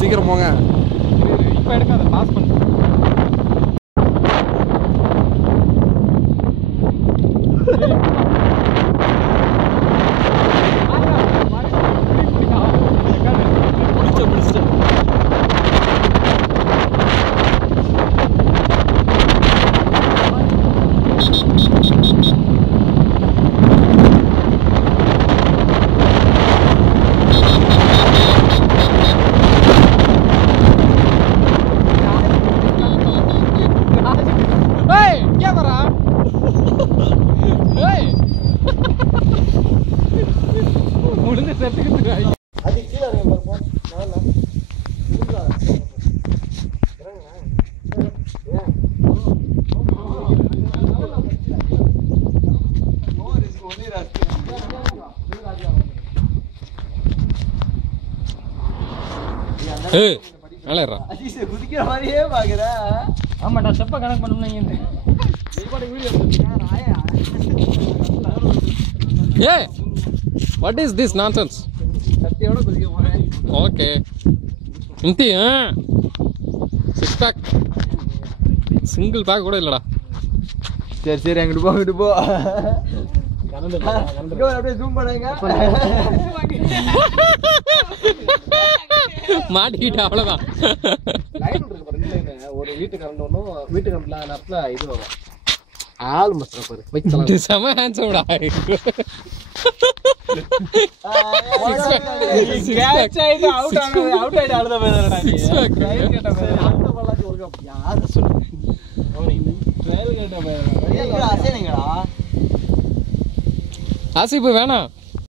சீக்கிரம் போங்க. இப்போ எடுக்காத, பாஸ் பண்ணு. முடிஞ்ச செத்துக்கிட்டு அது கீழே இருப்போம். குதிக்கிற மாதிரியே பாக்குற. ஆமாடா, ஸ்டெப்பை கனெக்ட் பண்ணணும். Hey, what is this nonsense? சத்தியோட குதிக்க போறேன். Okay. இந்தி சிக்ஸ் பேக் சிங்கிள் பேக் கூட இல்லடா. சரி சரி, அங்கிட்டு போ, அங்கிட்டு போ. அப்படியே ஜூம் பண்ணுங்க. மாட்டிக்கிட்ட அவ்வளவுதான். ஒரு வீட்டு கரண்ட் ஒன்றும் வீட்டு கரண்ட்ல நேரத்தில் இது வரும். ஆள் மஸ்டர் பாரு வைக்கலாம். செம ஹேண்ட்ஸம்டா. ஆசிப்பு வேணாம்.